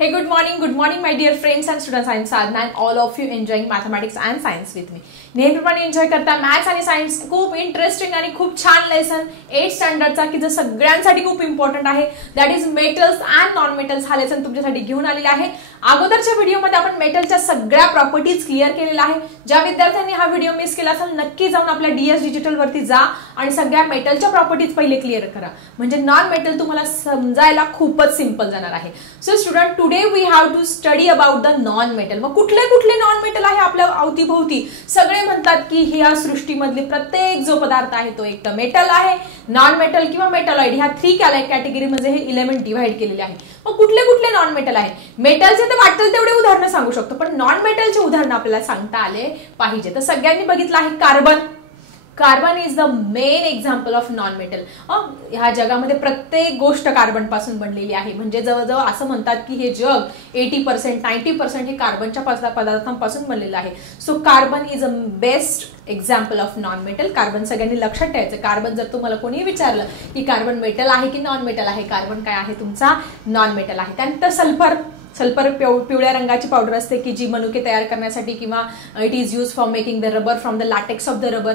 Hey, good morning, my dear friends and students. I am Sadhna and all of you enjoying mathematics and science with me. नेहमीप्रमाणे enjoy करता maths आणि science खूप interesting आणि खूप छान lesson 8th स्टँडर्डचा की जो सगळ्यांसाठी खूप इम्पॉर्टंट आहे. That is metals and non metals हा लेसन तुमच्यासाठी घेऊन आलेला आहे. अगोदरच्या व्हिडिओमध्ये आपण मेटलच्या सगळ्या प्रॉपर्टीज क्लिअर केलेल्या आहे. ज्या विद्यार्थ्यांनी हा व्हिडिओ मिस केला असेल नक्की जाऊन आपल्या DS डिजिटल वरती जा आणि सगळ्या मेटलच्या प्रॉपर्टीज पहिले क्लिअर करा. म्हणजे नॉन मेटल तुम्हाला समजायला खूपच सिंपल जाणार आहे. So student, today we have to study about the non metal. मग कुठले कुठले नॉन मेटल आहे आपल्या अवतीभोवती? सगळे म्हणतात की ह्या सृष्टीमधले प्रत्येक जो पदार्थ आहे तो एक तर मेटल आहे, नॉन मेटल किंवा मेटलॉइड ह्या 3 कॅटेगरी मध्ये हे एलिमेंट डिवाइड केलेले आहे. मग कुठले कुठले नॉन मेटल आहे? मेटलचे तर वाटेल तेवढे उदाहरणं सांगू शकतो, पण नॉन मेटलचे उदाहरण आपल्याला सांगता आले पाहिजे. तर सगळ्यांनी बघितलं आहे carbon. Carbon is the main example of non metal. ह्या जगामध्ये प्रत्येक गोष्ट कार्बन पासून बनलेली आहे. म्हणजे जवळजवळ असं म्हणतात की हे जग 80% 90% हे कार्बनच्या पदार्थांपासून बनलेलं आहे. So carbon is a best example of non metal. Carbon सगळ्यांनी लक्षात ठेवायचं. कार्बन जर तुम्हाला कोणी विचारलं की कार्बन मेटल आहे की नॉन मेटल आहे, कार्बन काय आहे तुमचा? नॉन मेटल आहे. त्यानंतर सल्फर. सल्फर पिवळ्या रंगाची पावडर असते की जी मनुके तयार करण्यासाठी किंवा it is use for making the rubber from the LaTeX of the rubber.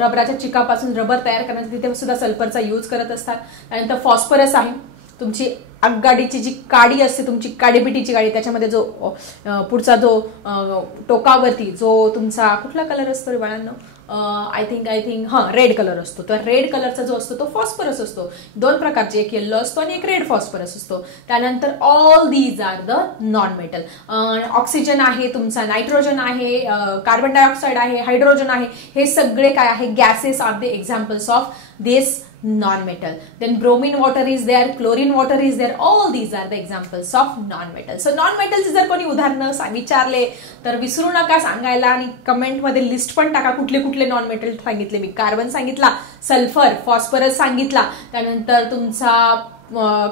रबराच्या चिकापासून रबर तयार करण्यासाठी तिथे सुद्धा सल्फरचा यूज करत असतात. त्यानंतर फॉस्फरस आहे. तुमची आगगाडीची जी काडी असते, तुमची काडीपिटीची गाडी, त्याच्यामध्ये जो पुढचा जो टोकावरती जो तुमचा कुठला कलर असतो रे बाळांनो? आय थिंक रेड कलर असतो. तर रेड कलरचा जो असतो तो फॉस्फरस असतो. 2 प्रकारचे, एक येल्लो असतो आणि एक रेड फॉस्फरस असतो. त्यानंतर all these are the non metal. Oxygen आहे तुमचा, नायट्रोजन आहे, कार्बन डायऑक्साइड आहे, हायड्रोजन आहे. हे सगळे काय आहे? Gases are the examples of this non-metal. Then bromine water is there, chlorine water is there. All these are the examples of non-metal. So non-metals जर कोणी उदाहरणं विचारले तर विसरू नका सांगायला आणि कमेंट मध्ये लिस्ट पण टाका कुठले कुठले नॉन मेटल सांगितले. मी कार्बन सांगितला, सल्फर, फॉस्फरस सांगितला, त्यानंतर तुमचा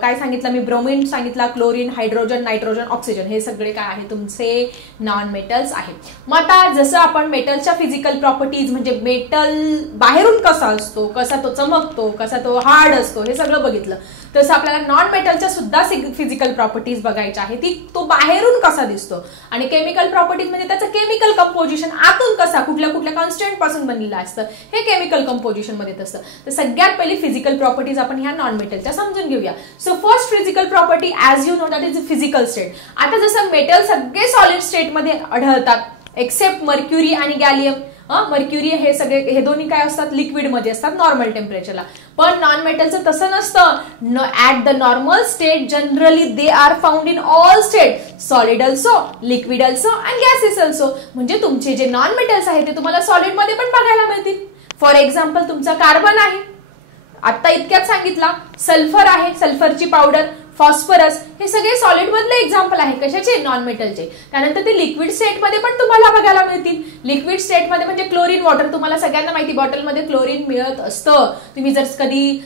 काय सांगितलं मी? ब्रोमिन सांगितला, क्लोरीन, हायड्रोजन, नायट्रोजन, ऑक्सिजन. हे सगळे काय आहे? तुमचे नॉन मेटल्स आहे. मग आता जसं आपण मेटलच्या फिजिकल प्रॉपर्टीज म्हणजे मेटल बाहेरून कसा असतो, कसा तो चमकतो, कसा तो हार्ड असतो, हे सगळं बघितलं, तसं आपल्याला नॉन मेटलच्या सुद्धा फिजिकल प्रॉपर्टीज बघायच्या आहे. तो बाहेरून कसा दिसतो आणि केमिकल प्रॉपर्टीज म्हणजे त्याचं केमिकल कंपोजिशन आतून कसा, कुठल्या कुठल्या कॉन्स्टंट पासून बनलेलं असतं, हे केमिकल कंपोजिशन मध्ये असतं. तर सगळ्यात पहिली फिजिकल प्रॉपर्टीज आपण ह्या नॉन मेटलच्या समजून घेऊया. So first physical property as you know that is physical state. आता जसं मेटल सगळे सॉलिड स्टेट मध्ये आढळतात एक्सेप्ट मर्क्युरी आणि गॅलियम. मर्क्युरी हे दोन्ही काय असतात? लिक्विड मध्ये असतात नॉर्मल टेम्परेचरला. पण नॉन मेटलचं तसं नसतं. At the normal state generally they are found in all state, solid also, liquid also and gases also. म्हणजे तुमचे जे नॉन मेटल्स आहेत ते तुम्हाला सॉलिड मध्ये पण बघायला मिळतील. फॉर एक्झाम्पल तुमचा कार्बन आहे, आता इतक्यात सांगितला. सल्फर आहे, सल्फरची पावडर, फॉस्फरस, हे सगळे सॉलिड मधले एक्झाम्पल आहे. कशाचे? नॉन मेटलचे. त्यानंतर ते लिक्विड स्टेट मध्ये पण तुम्हाला बघायला मिळतील. लिक्विड स्टेट मध्ये म्हणजे क्लोरीन वॉटर. तुम्हाला सगळ्यांना माहिती बॉटलमध्ये क्लोरीन मिळत असतं. तुम्ही जर कधी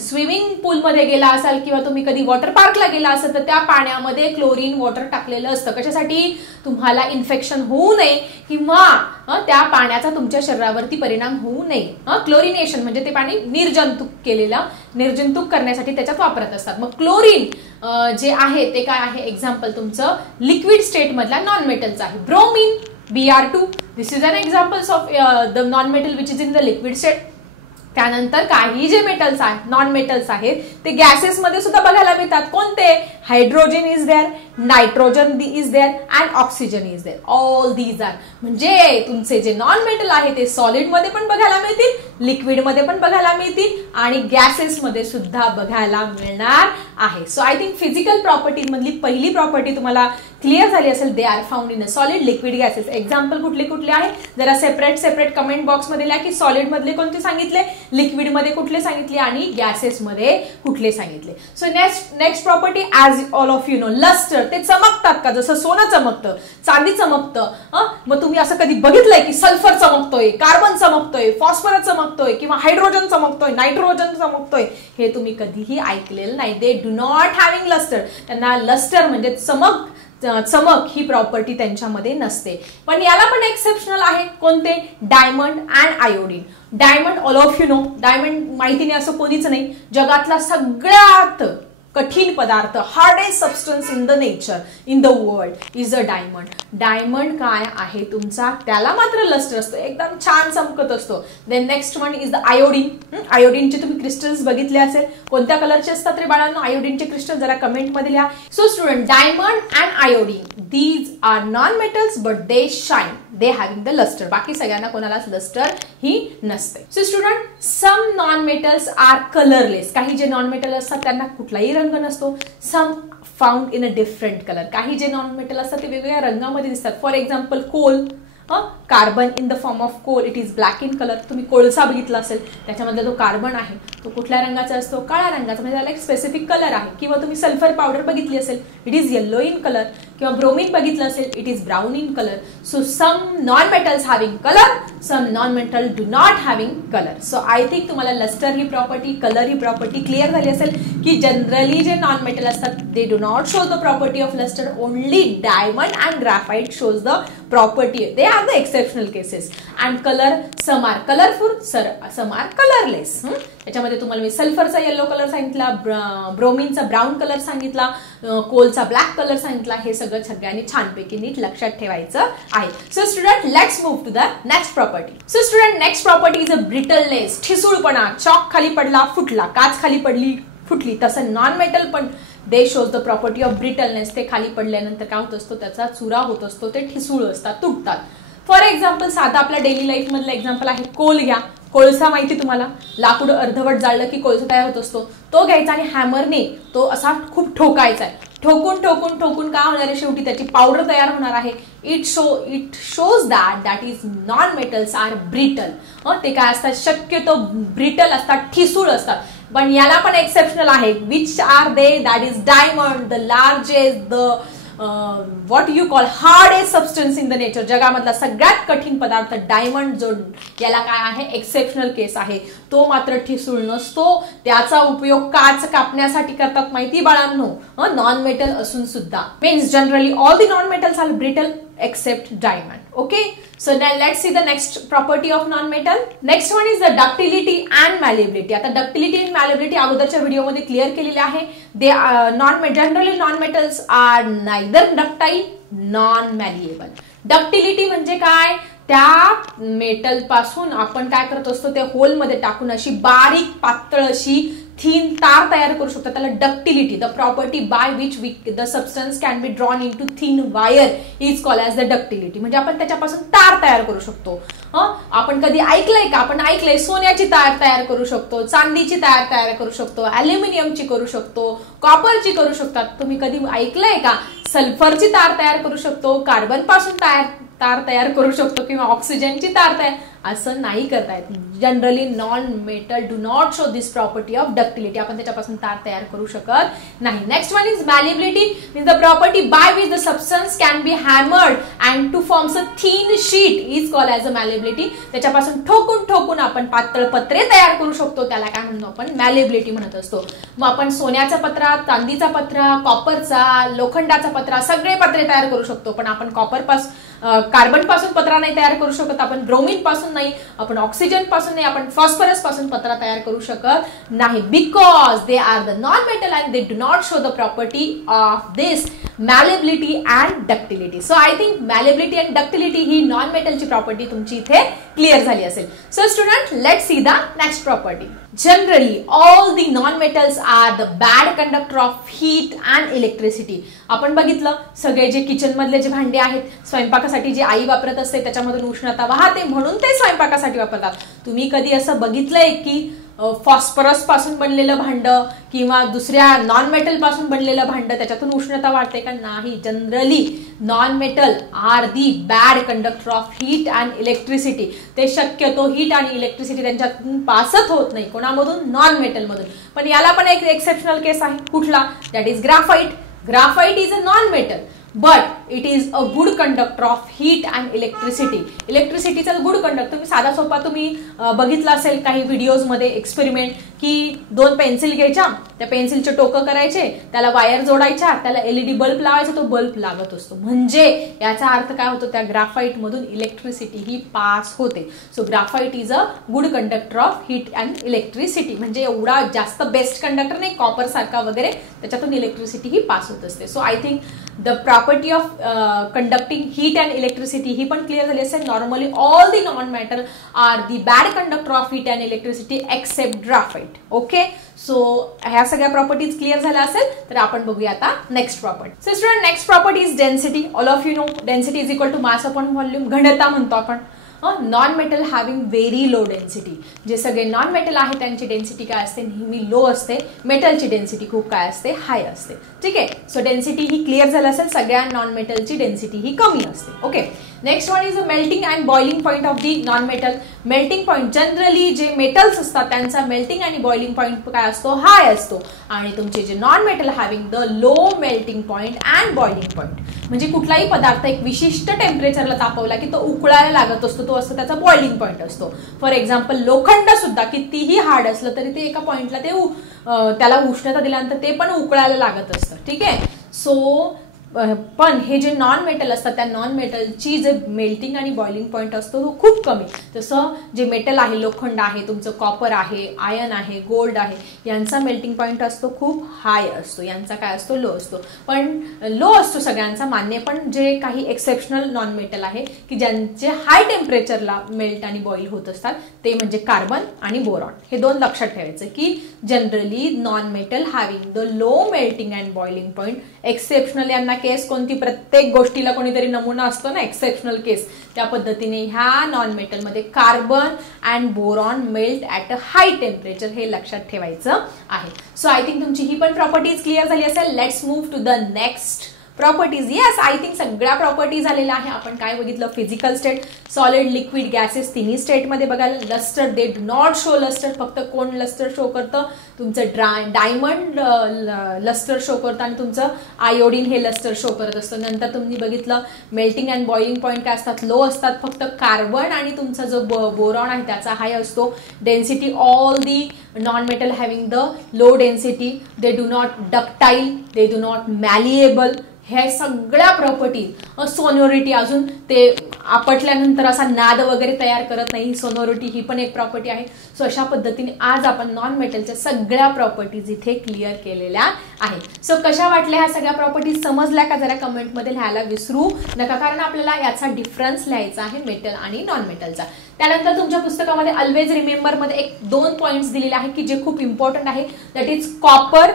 स्विमिंग पूलमध्ये गेला असाल किंवा तुम्ही कधी वॉटर पार्कला गेला असाल तर त्या पाण्यामध्ये क्लोरीन वॉटर टाकलेलं असतं. कशासाठी? तुम्हाला इन्फेक्शन होऊ नये किंवा त्या पाण्याचा तुमच्या शरीरावरती परिणाम होऊ नये. क्लोरिनेशन म्हणजे ते पाणी निर्जंतुक करण्यासाठी त्याच्यात वापरत असतात. मग क्लोरीन जे आहे ते काय आहे? एक्झाम्पल तुमचं लिक्विड स्टेट मधला नॉन मेटलचं आहे. Bromine, Br2, this is an examples of the non metal which is in the liquid state. त्यानंतर काही जे मेटल्स आहेत, नॉन मेटल्स आहेत, ते गॅसेस मध्ये सुद्धा बघायला मिळतात. कोणते? Hydrogen is there, nitrogen is there and oxygen is there. All these are म्हणजे तुमचे जे नॉन मेटल आहे ते सॉलिड मध्ये पण बघायला मिळतील, लिक्विड मध्ये पण बघायला मिळतील आणि गॅसेस मध्ये सुद्धा बघायला मिळणार आहे. So I think physical property मधली पहिली प्रॉपर्टी तुम्हाला क्लिअर झाली असेल. They are found in a solid, liquid, gases. Example कुठले कुठले आहे जरा सेपरेट कमेंट बॉक्स मध्ये लिहा की सॉलिड मधले कोणते सांगितले, लिक्विड मध्ये कुठले सांगितले आणि गॅसेस मध्ये कुठले सांगितले. So next property as all of you know, lustre. ते चमकतात का? जसं सोनं चमकतं, चांदी चमकतं. मग तुम्ही असं कधी बघितलंय की सल्फर चमकतोय, कार्बन चमकतोय, फॉस्फरस चमकतोय किंवा हायड्रोजन चमकतोय, नायट्रोजन चमकतोय? हे तुम्ही कधीही ऐकलेलं नाही. They do not having lustre. त्यांना लस्टर म्हणजे चमक ही प्रॉपर्टी त्यांच्यामध्ये नसते. पण याला पण एक्सेप्शनल आहे. कोणते? Diamond and iodine. Diamond all of you no, diamond माहिती नाही असं कोणीच नाही. जगातला सगळ्यात कठीण पदार्थ, hardest substance in the nature, in the world is a diamond. Diamond काय आहे तुमचा, त्याला मात्र लस्टर असतो, एकदम छान चमकत असतो. Then next one is the iodine. आयोडीनचे तुम्ही क्रिस्टल्स बघितले असेल, कोणत्या कलरचे असतात रे बाळांनो आयोडीनचे क्रिस्टल, जरा कमेंट मध्ये लिहा. So student, diamond and iodine these are non metals but they shine, they having the lustre. बाकी सगळ्यांना कोणालाच लस्टर ही नसते. So student, some non metals are colourless. काही जे नॉन मेटल असतात त्यांना कुठलाही रंग नसतो. Some found in a different colour. काही जे नॉन मेटल असतात ते वेगवेगळ्या रंगामध्ये दिसतात. For example coal, carbon in the form of coal, it is black in colour. तुम्ही कोळसा बघितला असेल, त्याच्यामध्ये जो कार्बन आहे तो कुठल्या रंगाचा असतो, काळ्या रंगाचा, म्हणजे त्याला एक स्पेसिफिक कलर आहे. किंवा तुम्ही सल्फर पावडर बघितली असेल, it is yellow in colour. किंवा ब्रोमिन बघितलं असेल, it is brown in colour. So some non metals having colour, some non metal do not having colour. So I think तुम्हाला lustre ही प्रॉपर्टी, कलर ही प्रॉपर्टी क्लिअर झाली असेल की जनरली जे नॉन मेटल असतात they do not show the property of lustre. Only diamond and graphite shows the property. They are the exceptional cases. And colour, some are colourful, some are colourless. त्याच्यामध्ये तुम्हाला मी सल्फरचा yellow colour सांगितला, ब्रोमिनचा brown colour सांगितला, कोलचा black colour सांगितला. हे सगळं सगळ्यांनी छानपैकी नीट लक्षात ठेवायचं आहे. So student, let's move to the next property. So student, next property is a brittleness. ठिसूळपणा. चॉक खाली पडला, फुटला. काच खाली पडली, फुटली. तसं नॉन मेटल पण दे shows the property of brittleness. ते खाली पडल्यानंतर काय होत असतो, त्याचा चुरा होत असतो, ते ठिसूळ असतात, तुटतात. फॉर एक्झाम्पल, साधा आपल्या डेली लाईफ मधलं एक्झाम्पल आहे कोल घ्या. कोळसा माहिती तुम्हाला, लाकूड अर्धवट जाळलं की कोळसा तयार होत असतो. तो घ्यायचा आणि हॅमरने तो असा खूप ठोकायचा आहे. ठोकून ठोकून ठोकून काय होणार आहे, शेवटी त्याची पावडर तयार होणार आहे. It shows that is non metals are brittle. ते काय असतात, शक्यतो ब्रिटल असतात, ठिसूळ असतात. पण याला पण एक्सेप्शनल आहे. Which are they, that is diamond, the largest, the what you call hardest substance in the nature. जगामधला सगळ्यात कठीण पदार्थ डायमंड, जो याला काय आहे, एक्सेप्शनल केस आहे. तो मात्र ठिसूळ नसतो. त्याचा उपयोग काच कापण्यासाठी करतात माहिती बाळांनो, नॉन मेटल असून सुद्धा. Means generally all the non metals are brittle except diamond. Okay, so now let's see the next property of non-metal. Next one is the ductility and malleability. आता ductility and malleability अगोदरच्या व्हिडिओमध्ये clear केलेले आहे. They are generally non-metals are neither ductile non malleable. Ductility म्हणजे काय, त्या metal पासून आपण काय करत असतो, त्या होल मध्ये टाकून अशी बारीक पातळ अशी थीन तार तयार करू शकतो. त्याला ductility, the property by which the substance can be drawn into thin wire is called as the ductility. म्हणजे आपण त्याच्यापासून तार तयार करू शकतो. आपण कधी ऐकलंय का, आपण ऐकलंय सोन्याची तार तयार करू शकतो, चांदीची तार तयार करू शकतो, अल्युमिनियमची करू शकतो, कॉपरची करू शकतात. तुम्ही कधी ऐकलंय का सल्फरची तार तयार करू शकतो, कार्बन पासून तार तयार करू शकतो, किंवा ऑक्सिजनची तार तयार, असं नाही करतायत. Generally non metal do not show this property of ductility. आपण त्याच्यापासून तार तयार करू शकत नाही. Next one is malleability, means the property by which the substance can be hammered and to forms a thin sheet is called as a malleability. त्याच्यापासून ठोकून ठोकून आपण पातळ पत्रे तयार करू शकतो. त्याला काय म्हणतो आपण, मॅलिबिलिटी म्हणत असतो. मग आपण सोन्याचा पत्रा, चांदीचा पत्रा, कॉपरचा, लोखंडाचा पत्रा, सगळे पत्रे तयार करू शकतो. पण आपण कार्बन पासून पत्रा नाही तयार करू शकत, आपण ब्रोमिन पासून नाही, आपण ऑक्सिजन पासून नाही, आपण फॉस्फरस पासून पत्रा तयार करू शकत नाही. Because they are the non metal and they do not show the property of this malleability and ductility. So I think malleability and ductility ही नॉन मेटलची प्रॉपर्टी तुमची इथे क्लिअर झाली असेल. So student, let's see the next property. Generally all the non metals are the bad conductor of heat and electricity. आपण बघितलं सगळे जे किचन मधले जे भांडे आहेत, स्वयंपाकासाठी जे आई वापरत असते त्याच्यामधून उष्णता वाहते म्हणून ते स्वयंपाकासाठी वापरतात. तुम्ही कधी असं बघितलंय की फॉस्फरस पासून बनलेलं भांड किंवा दुसऱ्या नॉन मेटल पासून बनलेलं भांड त्याच्यातून उष्णता वाढते का? नाही. Generally non metal are the bad conductor of heat and electricity. ते शक्यतो हीट आणि इलेक्ट्रिसिटी त्यांच्यातून पासत होत नाही. कोणामधून? नॉन मेटल मधून. पण याला पण एक एक्सेप्शनल केस आहे. कुठला? That is graphite. Graphite is a non metal but it is a good conductor of heat and electricity. इलेक्ट्रिसिटीचा गुड कंडक्टर. तुम्ही साधा सोपा तुम्ही बघितला असेल काही व्हिडिओजमध्ये एक्सपेरिमेंट की 2 पेन्सिल घ्यायच्या, त्या पेन्सिलचे टोकं करायचे, त्याला वायर जोडायच्या, त्याला एलईडी बल्ब लावायचा, तो बल्ब लागत असतो. म्हणजे याचा अर्थ काय होतो, त्या ग्राफाईट मधून इलेक्ट्रिसिटी ही पास होते. So graphite is a good conductor of heat and electricity. म्हणजे एवढा जास्त बेस्ट कंडक्टर नाही, कॉपर सारखा वगैरे, त्याच्यातून इलेक्ट्रिसिटी ही पास होत असते. So I think the property of conducting heat and electricity ही पण क्लिअर झाली असेल. Normally all the non metal are the bad conductor of heat and electricity except graphite. Okay, so ह्या सगळ्या प्रॉपर्टीज क्लिअर झाल्या असेल तर आपण बघूया आता next property. So student, next property is density. All of you know density is equal to mass upon volume. घनता म्हणतो आपण. Non metal having very low density. जे सगळे नॉन मेटल आहे त्यांची डेन्सिटी काय असते, नेहमी लो असते. मेटलची डेन्सिटी खूप काय असते, हाय असते. ठीक आहे, सो डेन्सिटी ही क्लिअर झालं असेल. सगळ्या नॉन मेटलची डेन्सिटी ही कमी असते. Okay, next one is a melting and boiling point of the non metal. Melting point generally जे मेटल्स असतात त्यांचा मेल्टिंग आणि बॉइलिंग पॉईंट काय असतो, हाय असतो. आणि तुमचे जे non metal having the low melting point and boiling point. म्हणजे कुठलाही पदार्थ एक विशिष्ट टेम्परेचरला तापवला की तो उकळायला लागत असतो, तो असतो त्याचा बॉइलिंग पॉईंट असतो. फॉर एक्झाम्पल लोखंड सुद्धा कितीही हार्ड असलं तरी ते एका पॉईंटला ते त्याला उष्णता दिल्यानंतर ते पण उकळायला लागत असतं. ठीक आहे, सो पण हे जे नॉन मेटल असतात त्या नॉन मेटलची जे मेल्टिंग आणि बॉइलिंग पॉईंट असतो तो खूप कमी. जसं जे मेटल आहे, लोखंड आहे, तुमचं कॉपर आहे, आयर्न आहे, गोल्ड आहे, यांचा मेल्टिंग पॉईंट असतो खूप हाय असतो, यांचा काय असतो, लो असतो. पण लो असतो सगळ्यांचा मान्य. पण जे काही एक्सेप्शनल नॉन मेटल आहे की ज्यांचे हाय टेम्परेचरला मेल्ट आणि बॉईल होत असतात ते म्हणजे कार्बन आणि बोरॉन. हे 2 लक्षात ठेवायचं की generally non metal having the low melting and boiling point. Exceptional यांना केस कोणती, प्रत्येक गोष्टीला कोणीतरी नमुना असतो ना, एक्सेप्शनल केस. त्या पद्धतीने ह्या नॉन मेटलमध्ये carbon and boron melt at a high temperature, हे लक्षात ठेवायचं आहे. सो आय थिंक तुमची ही पण प्रॉपर्टीज क्लिअर झाली असेल. Let's move to the next properties. Yes, I think सगळ्या प्रॉपर्टी झालेल्या आहे. आपण काय बघितलं, physical state, solid, liquid, gases तिन्ही स्टेटमध्ये बघायला. Lustre, they do not show lustre. फक्त कोण लस्टर शो करतं, तुमचं डायमंड लस्टर शो करतं आणि तुमचं आयोडीन हे लस्टर शो करत असतं. नंतर तुम्ही बघितलं मेल्टिंग अँड बॉइलिंग पॉईंट काय असतात, लो असतात. फक्त कार्बन आणि तुमचा जो बोरॉन आहे त्याचा हाय असतो. Density, all the non metal having the low density. They do not ductile, they do not malleable. ह्या सगळ्या प्रॉपर्टी. सोनोरिटी, अजून ते आपटल्यानंतर असा नाद वगैरे तयार करत नाही, सोनोरिटी ही पण एक प्रॉपर्टी आहे. सो अशा पद्धतीने आज आपण नॉन मेटलच्या सगळ्या प्रॉपर्टीज इथे क्लिअर केलेल्या आहेत. सो कशा वाटल्या ह्या सगळ्या प्रॉपर्टीज, समजल्या का, जरा कमेंटमध्ये लिहायला विसरू नका, कारण आपल्याला याचा डिफरन्स लिहायचा आहे मेटल आणि नॉन मेटलचा. त्यानंतर तुमच्या पुस्तकामध्ये ऑलवेज रिमेंबर मध्ये 2 पॉइंट्स दिलेले आहेत की जे खूप इम्पॉर्टंट आहे. That is copper,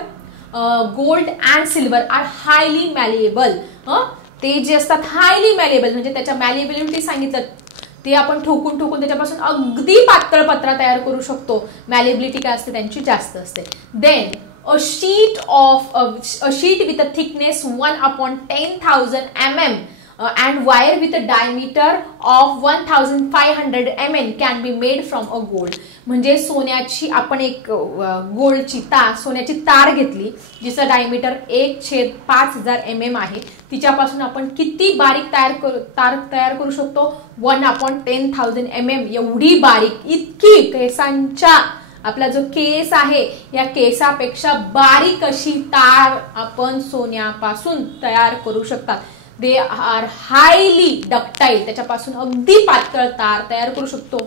gold and silver are highly malleable. ते जे असतात हायली मॅलिएबल म्हणजे त्याच्या मॅलिएबिलिटी सांगितलं, ते आपण ठोकून त्याच्यापासून अगदी पातळ पत्रा तयार करू शकतो. मॅलिएबिलिटी काय असते त्यांची जास्त असते. Then a sheet with a thickness 1/10,000 mm and wire with a diameter of 1500 mm can be made from a gold. म्हणजे सोन्याची आपण एक गोल्डची सोन्याची तार घेतली जिचं डायमीटर 1/5000 mm आहे. तिच्यापासून आपण किती बारीक तार तयार करू शकतो, 1/10,000 mm. एवढी बारीक, इतकी केसांच्या, आपला जो केस आहे या केसापेक्षा बारीक अशी तार आपण सोन्यापासून तयार करू शकतात. They are highly ductile. त्याच्यापासून अगदी पातळ तार तयार करू शकतो.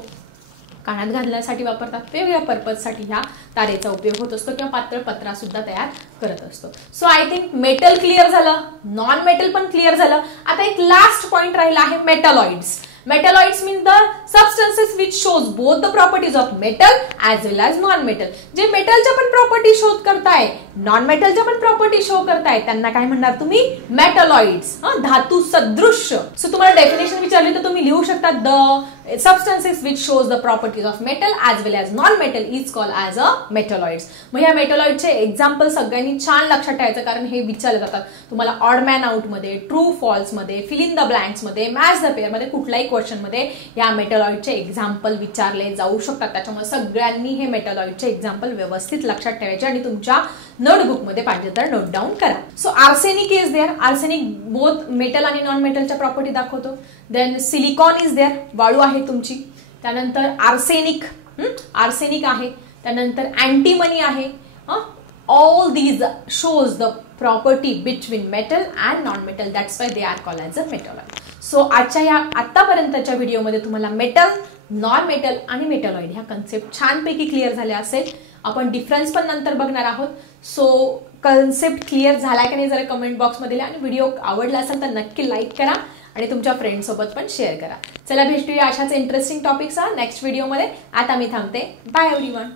कानात घालण्यासाठी वापरतात, वेगवेगळ्या पर्पजसाठी ह्या तारेचा उपयोग होत असतो किंवा पातळ पत्रा सुद्धा तयार करत असतो. So I think metal clear झालं, नॉन मेटल पण क्लिअर झालं. आता एक लास्ट पॉइंट राहिला आहे metalloids. Metalloids mean the substances which shows both the properties of metal as well as non-metal. जे मेटलच्या पण प्रॉपर्टी शोध करताय, नॉन मेटलच्या पण प्रॉपर्टी शो करताय, त्यांना काय म्हणणार तुम्ही, मेटलॉइड्स. धातू सदृश्य. सो तुम्हाला डेफिनेशन विचारली तर तुम्ही लिहू शकता, the substances which shows the properties of metal as well as non-metal is called as a metalloids. मग ह्या मेटलॉइडचे एक्झाम्पल सगळ्यांनी छान लक्षात ठेवायचं, कारण हे विचारले जातात तुम्हाला ऑड मॅन आउट मध्ये, ट्रू फॉल्स मध्ये, फिल इन द ब्लँक्स मध्ये, मॅच द पेअर मध्ये, कुठल्याही क्वेश्चन मध्ये या मेटलॉइडचे एक्झाम्पल विचारले जाऊ शकतात. त्याच्यामुळे सगळ्यांनी हे मेटलॉइडचे एक्झाम्पल व्यवस्थित लक्षात ठेवायचे आणि तुमच्या नोटबुकमध्ये पाहिजे तर नोट डाऊन करा. So arsenic is there. Arsenic both metal आणि नॉन मेटलच्या प्रॉपर्टी दाखवतो. देन सिलिकॉन इज देअर, वाळू आहे तुमची. त्यानंतर आर्सेनिक आहे. त्यानंतर अँटीमनी आहे. All these shows the property between metal and non metal. That's why they are called as a metalloid. So आजच्या या आतापर्यंतच्या व्हिडिओमध्ये तुम्हाला मेटल, नॉन मेटल आणि मेटॉलॉइड ह्या कन्सेप्ट छानपैकी क्लिअर झाल्या असेल. आपण डिफरन्स पण नंतर बघणार आहोत. सो कन्सेप्ट क्लिअर झाला की नाही जरा कमेंट बॉक्समध्ये लिहा. आणि व्हिडिओ आवडला असेल तर नक्की लाईक करा आणि तुमच्या फ्रेंड्ससोबत पण शेअर करा. चला भेटूया अशाच इंटरेस्टिंग टॉपिकसह नेक्स्ट व्हिडिओमध्ये. आता मी थांबते. Bye everyone.